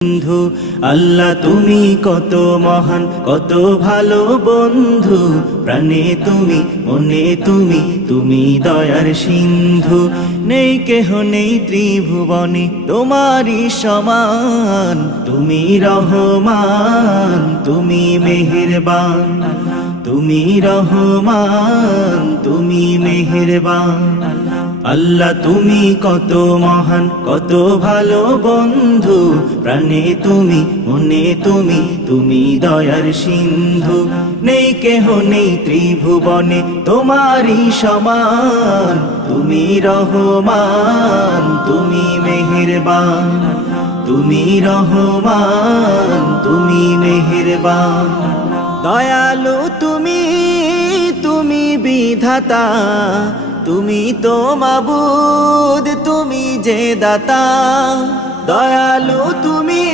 বন্ধু আল্লাহ তুমি কত মহান কত ভালো বন্ধু প্রাণে তুমি মনে তুমি তুমি দয়ার সিন্ধু নেই কেহ নেই ত্রিভুবনে তোমারই সমান তুমি রহমান তুমি মেহেরবান তুমি রহমান তুমি মেহেরবান আল্লাহ তুমি কত মহান কত ভালো বন্ধু প্রাণে তুমি মনে তুমি তুমি দয়ার সিন্ধু নেই কেহ নেই ত্রিভুবনে তোমারই সমান তুমি রহমান তুমি মেহেরবান তুমি রহমান তুমি মেহেরবান দয়ালু তুমি তুমি বিধাতা তুমি তো মাবুদ তুমি যে দাতা দয়ালু তুমি।